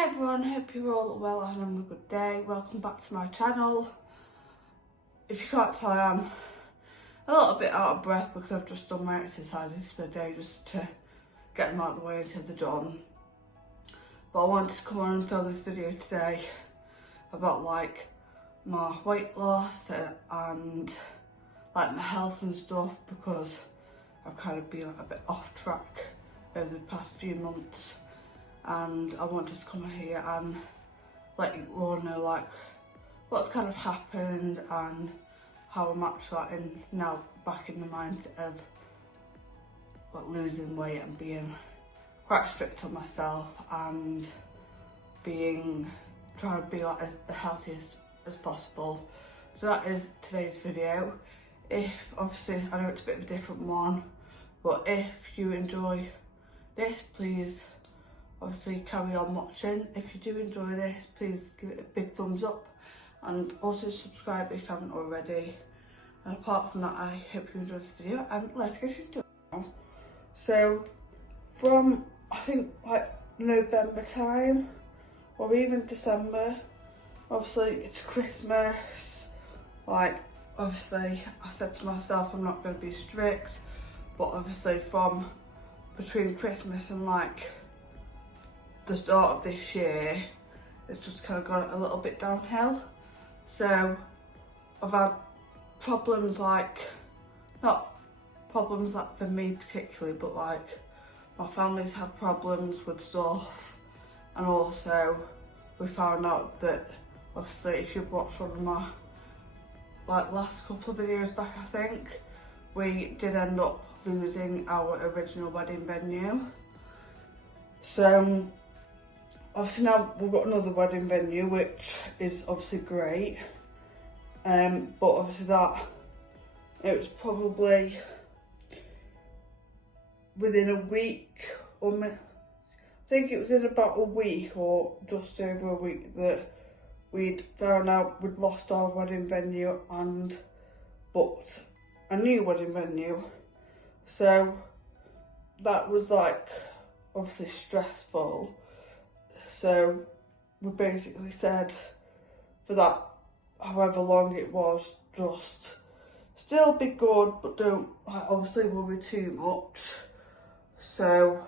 Hi everyone, hope you're all well and having a good day. Welcome back to my channel. If you can't tell, I'm a little bit out of breath because I've just done my exercises for the day just to get them out of the way until they're done. But I wanted to come on and film this video today about like my weight loss and like my health and stuff, because I've kind of been a bit off track over the past few months. And I wanted to come here and let you all know like what's kind of happened and how I'm actually now back in the mindset of like losing weight and being quite strict on myself and trying to be like as the healthiest as possible. So that is today's video. If obviously I know it's a bit of a different one, but if you enjoy this, please obviously carry on watching. If you do enjoy this, please give it a big thumbs up and also subscribe if you haven't already. And apart from that, I hope you enjoyed this video and let's get into it now. So from I think like November time or even December, obviously it's Christmas, like obviously I said to myself I'm not going to be strict, but obviously from between Christmas and like the start of this year, it's just kind of gone a little bit downhill. So I've had problems, like not problems like for me particularly, but like my family's had problems with stuff, and also we found out that obviously if you've watched one of my like last couple of videos back, I think we did end up losing our original wedding venue. So obviously now we've got another wedding venue, which is obviously great, but obviously that it was probably within a week, or I think it was in about a week or just over a week that we'd found out we'd lost our wedding venue and booked a new wedding venue. So that was like obviously stressful. So we basically said for that, however long it was, just still be good, but don't like obviously worry too much. So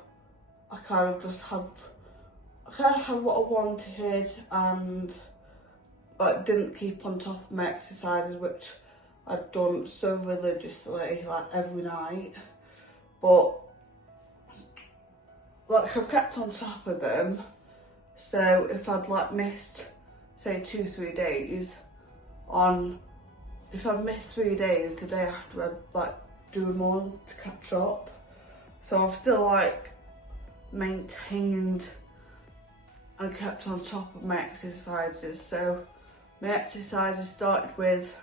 I kind of had what I wanted and like didn't keep on top of my exercises, which I'd done so religiously like every night. But like I've kept on top of them. So if I'd like missed say 2-3 days if I've missed 3 days, today after I'd like do them all to catch up. So I've still like maintained and kept on top of my exercises. So my exercises started with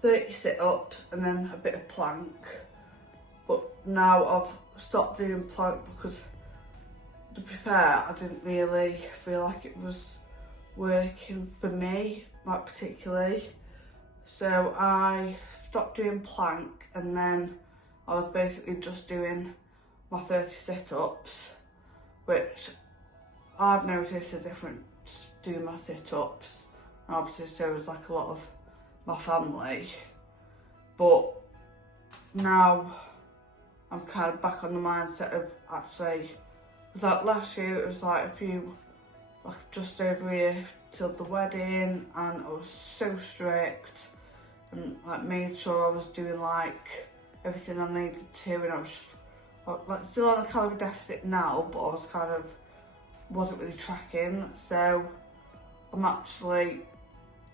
30 sit-ups and then a bit of plank. But now I've stopped doing plank because, to be fair, I didn't really feel like it was working for me, like particularly. So I stopped doing plank and then I was basically just doing my 30 sit-ups, which I've noticed a difference doing my sit-ups, and obviously so was like a lot of my family. But now I'm kind of back on the mindset of actually, because like last year it was like just over a year till the wedding, and I was so strict and like made sure I was doing like everything I needed to, and I was like still on a kind of a deficit now, but I was wasn't really tracking. So I'm actually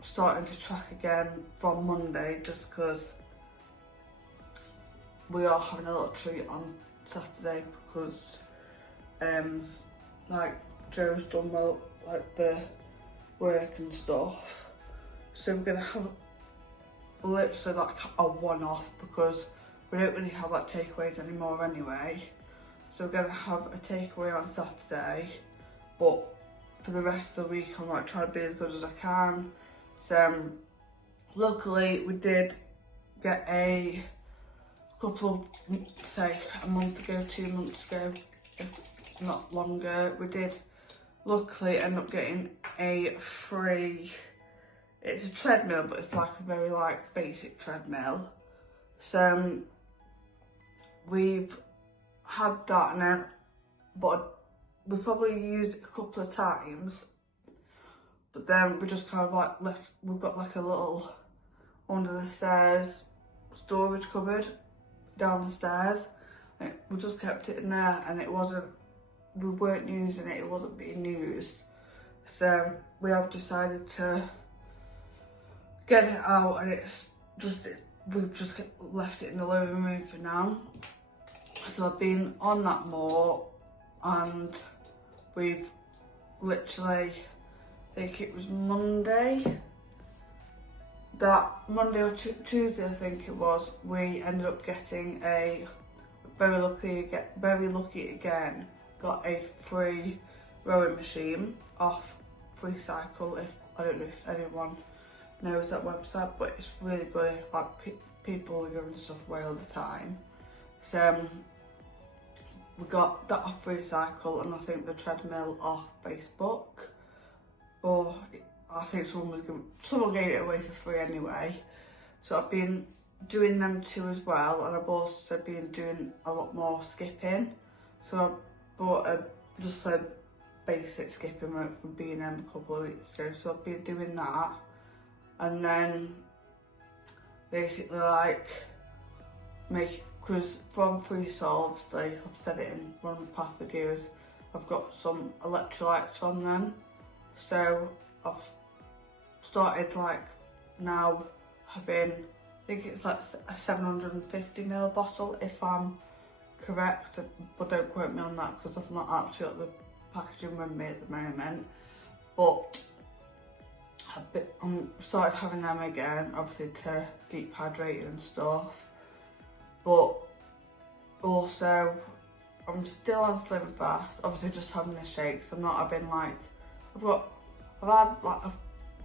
starting to track again from Monday, just because we are having a little treat on Saturday, because like Joe's done well like the work and stuff, so we're gonna have literally like a one-off, because we don't really have like takeaways anymore anyway. So we're gonna have a takeaway on Saturday, but for the rest of the week I'm like trying to be as good as I can. So luckily we did get a couple of, say a month ago, 2 months ago, if not longer, we did luckily ended up getting a free, it's a treadmill, but it's like a very like basic treadmill. So we've had that now, but we probably used it a couple of times, but then we just kind of like left, we've got like a little under the stairs storage cupboard down the stairs, and we just kept it in there, and we weren't using it, it wasn't being used. So we have decided to get it out, and we've just left it in the living room for now. So I've been on that more, and we've literally, I think it was Monday or Tuesday, I think it was, we ended up getting very lucky again, got a free rowing machine off Freecycle. I don't know if anyone knows that website, but it's really good. Like people are giving stuff away all the time. So we got that off Freecycle, and I think the treadmill off Facebook, or I think someone gave it away for free anyway. So I've been doing them two as well, and I've also been doing a lot more skipping. So I bought just a basic skipping rope from B&M a couple of weeks ago. So I've been doing that, and then basically like because from Freesolves, I've said it in one of my past videos, I've got some electrolytes from them. So I've started like now having, I think it's like a 750ml bottle if I'm correct, but don't quote me on that because I've not actually got the packaging with me at the moment. But I'm started having them again, obviously to keep hydrated and stuff. But also, I'm still on Slim Fast, obviously just having the shakes. I've had like a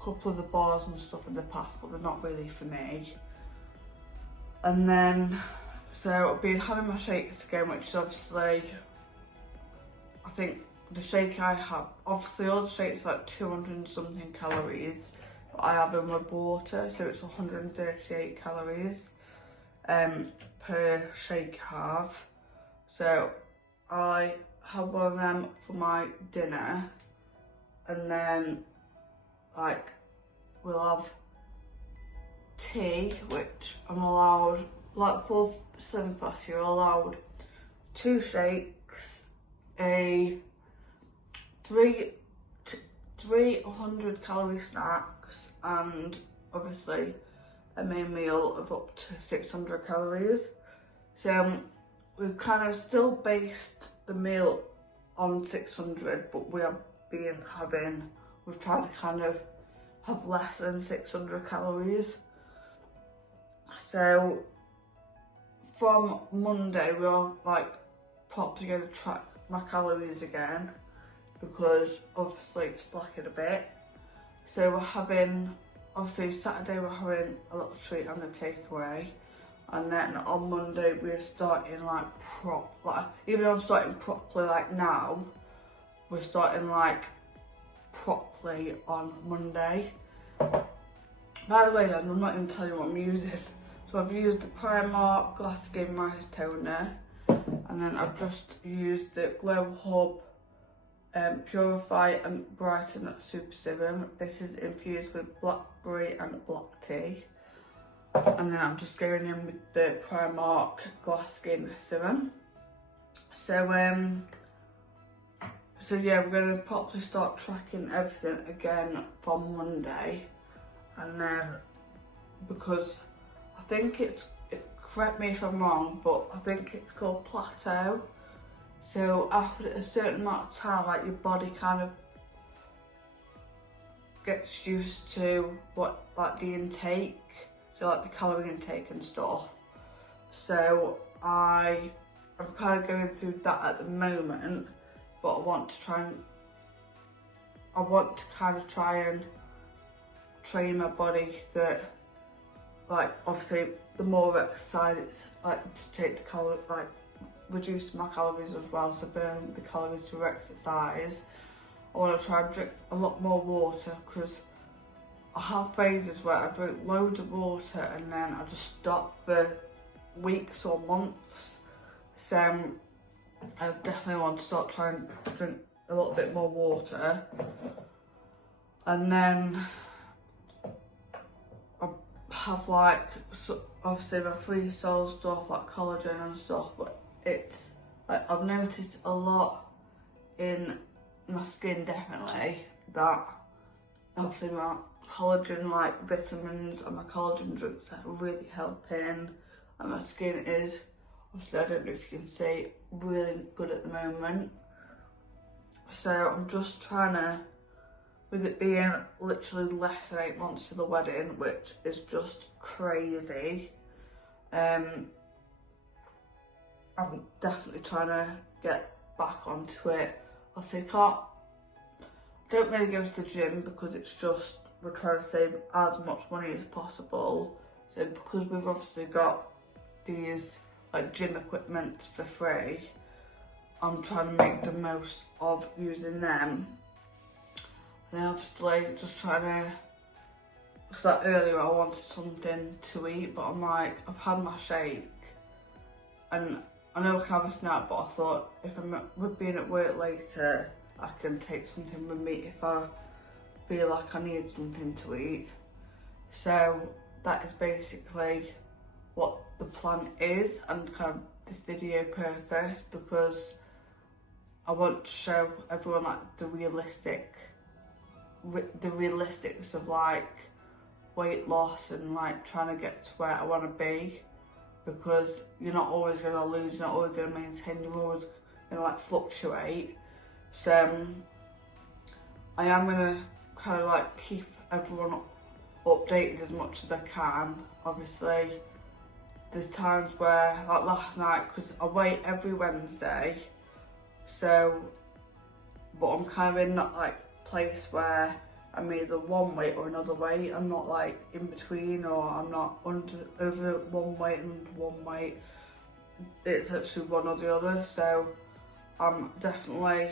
couple of the bars and stuff in the past, but they're not really for me. And then, so I've been having my shakes again, which is obviously, I think the shake I have, obviously all the shakes are like 200 and something calories, but I have them with water, so it's 138 calories per shake I have. So I have one of them for my dinner, and then like we'll have tea, which I'm allowed, like for Slim Fast you're allowed 2 shakes, a 300 calorie snacks, and obviously a main meal of up to 600 calories. So we've kind of still based the meal on 600, but we've tried to kind of have less than 600 calories. So from Monday we're like properly going to track my calories again, because obviously it's slacking a bit. So we're having, obviously Saturday we're having a little treat and a takeaway, and then on Monday we're starting even though I'm starting properly like now, we're starting like properly on Monday. By the way, I'm not even telling you what I'm using. So I've used the Primark Glass Skin Rice Toner, and then I've just used the Glow Hub Purify and Brighten Super Serum. This is infused with blackberry and black tea. And then I'm just going in with the Primark Glass Skin Serum. So yeah, we're going to properly start tracking everything again from Monday. And then, because I think correct me if I'm wrong, but I think it's called plateau. So after a certain amount of time, like your body kind of gets used to what, like the intake, so like the calorie intake and stuff. So I'm kind of going through that at the moment, but I want to kind of try and train my body that, like, obviously the more exercise it's like to take the calorie, like reduce my calories as well, so burn the calories through exercise. I want to try and drink a lot more water, because I have phases where I drink loads of water and then I just stop for weeks or months. So I definitely want to start trying to drink a little bit more water. And then I have like, obviously my free soul stuff like collagen and stuff, but it's like I've noticed a lot in my skin definitely that obviously my collagen like vitamins and my collagen drinks are really helping, and my skin is, obviously I don't know if you can see, really good at the moment. So I'm just trying to, with it being literally less than 8 months to the wedding, which is just crazy, I'm definitely trying to get back onto it. Obviously don't really go to the gym because it's just, we're trying to save as much money as possible. So because we've obviously got these like gym equipment for free, I'm trying to make the most of using them. And obviously just trying to, because like earlier I wanted something to eat, but I'm like, I've had my shake and I know I can have a snack, but I thought if I'm being at work later, I can take something with me if I feel like I need something to eat. So that is basically what the plan is, and kind of this video purpose, because I want to show everyone like the realistics of like weight loss and like trying to get to where I want to be, because you're not always going to lose, you're not always going to maintain, you're always going to like fluctuate. So I am going to kind of like keep everyone updated as much as I can. Obviously there's times where, like last night, because I weigh every Wednesday, so, but I'm kind of in that like place where I'm either one weight or another weight. I'm not like in between, or I'm not over one weight and under one weight. It's actually one or the other. So I'm definitely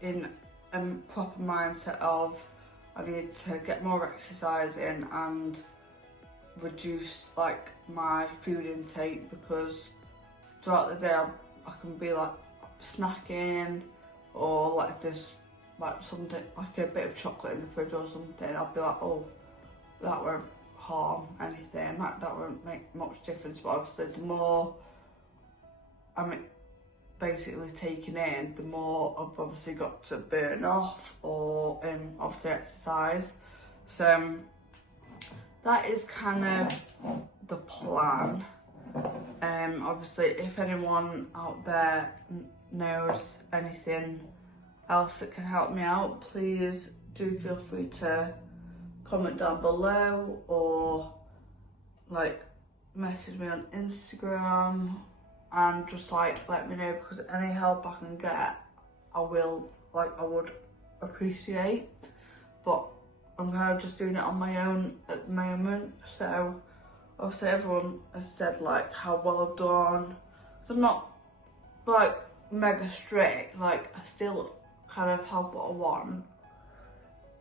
in a proper mindset of I need to get more exercise in and reduce like my food intake, because throughout the day I can be like snacking, or like if there's like something like a bit of chocolate in the fridge or something, I'll be like, oh, that won't harm anything, that won't make much difference. But obviously the more I'm basically taking in, the more I've obviously got to burn off or obviously exercise. So that is kind of the plan. Obviously if anyone out there knows anything else that can help me out, please do feel free to comment down below, or like message me on Instagram and just like let me know, because any help I can get I would appreciate. But I'm kind of just doing it on my own at the moment. So obviously everyone has said like how well I've done. So I'm not like mega strict, like I still kind of have what I want,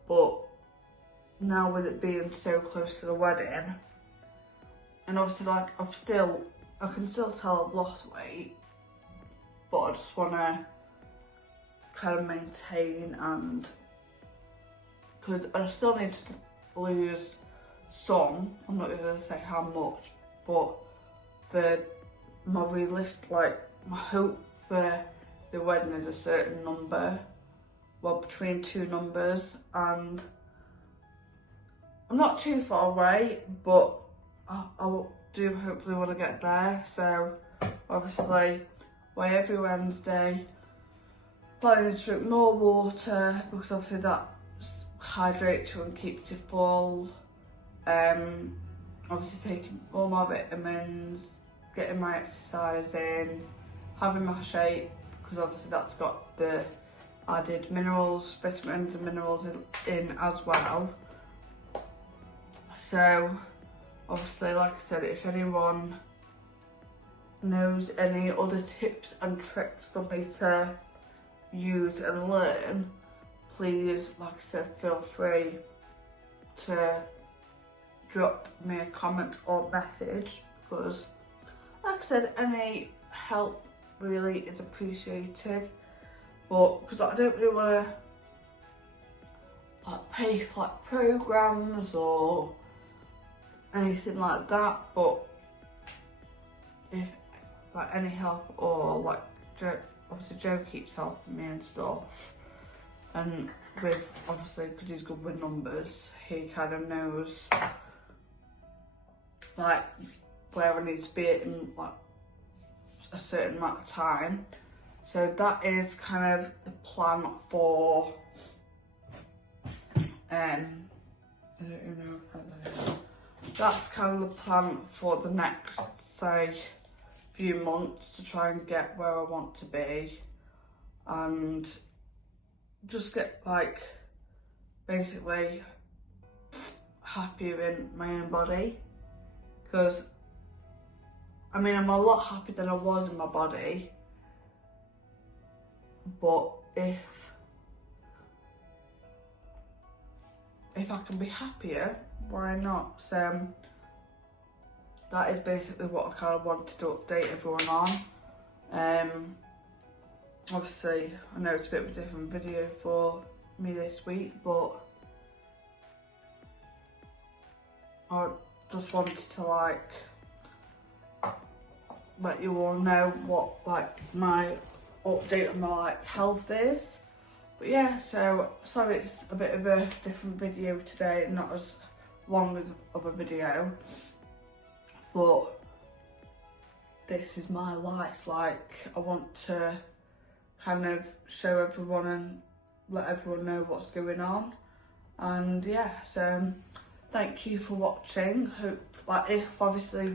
but now with it being so close to the wedding, and obviously like I can still tell I've lost weight, but I just want to kind of maintain, and because I still need to lose some, I'm not going to say how much, but for my my hope for the wedding is a certain number, well between 2 numbers, and I'm not too far away, but I do hopefully want to get there. So obviously weigh every Wednesday, planning to drink more water, because obviously that hydrates you and keeps you full. Obviously taking all my vitamins, getting my exercise in, having my shake, because obviously that's got the added minerals, vitamins and minerals in as well. So obviously, like I said, if anyone knows any other tips and tricks for me to use and learn, please, like I said, feel free to drop me a comment or message, because like I said, any help really is appreciated. But because I don't really want to like pay for like programs or anything like that, but if like any help, or like Joe, obviously Joe keeps helping me and stuff, and with obviously because he's good with numbers, he kind of knows like where I need to be in like a certain amount of time. So that is kind of the plan for I don't know. That's kind of the plan for the next, say, few months, to try and get where I want to be and just get like basically happier in my own body, because I mean I'm a lot happier than I was in my body, but if I can be happier, why not? So that is basically what I kind of wanted to update everyone on. Obviously I know it's a bit of a different video for me this week, but I just wanted to like let you all know what like my update on my like health is. But yeah, so sorry it's a bit of a different video today, not as long as of a video, but this is my life. Like I want to kind of show everyone and let everyone know what's going on. And yeah, so thank you for watching. Hope like if obviously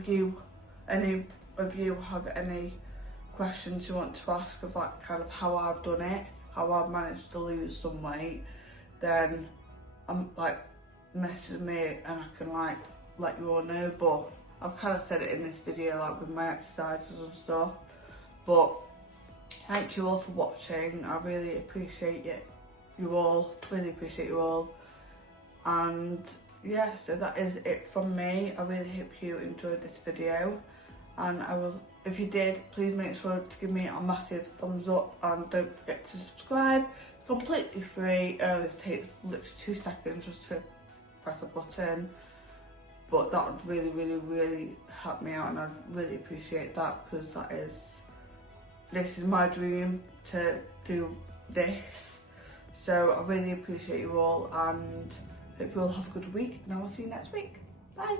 any of you have any questions you want to ask of like kind of how I've done it, how I've managed to lose some weight, then I'm like message me and I can like let you all know. But I've kind of said it in this video like with my exercises and stuff. But thank you all for watching. I really appreciate it. Really appreciate you all. And yeah, so that is it from me. I really hope you enjoyed this video, and if you did, please make sure to give me a massive thumbs up, and don't forget to subscribe. It's completely free. It takes literally 2 seconds just to press a button, but that would really help me out, and I'd really appreciate that, because this is my dream to do this. So I really appreciate you all, and hope you all have a good week, and I will see you next week. Bye.